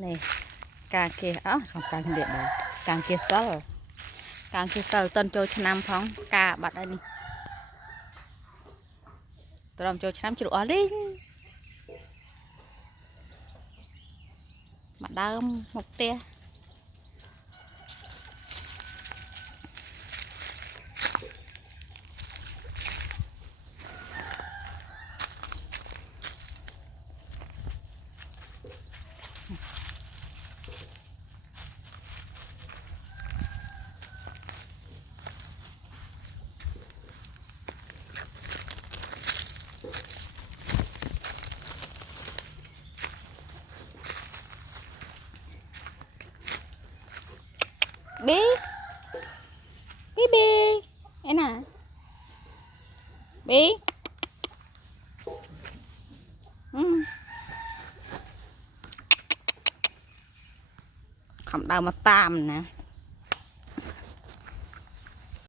này càng kia không càng điện đấy càng kia sờ tân trôi năm phóng cả bạn đây nè tôi làm trôi năm chục ở đi bạn đâm một tia bi ấy nè bi không đâu mà tam nè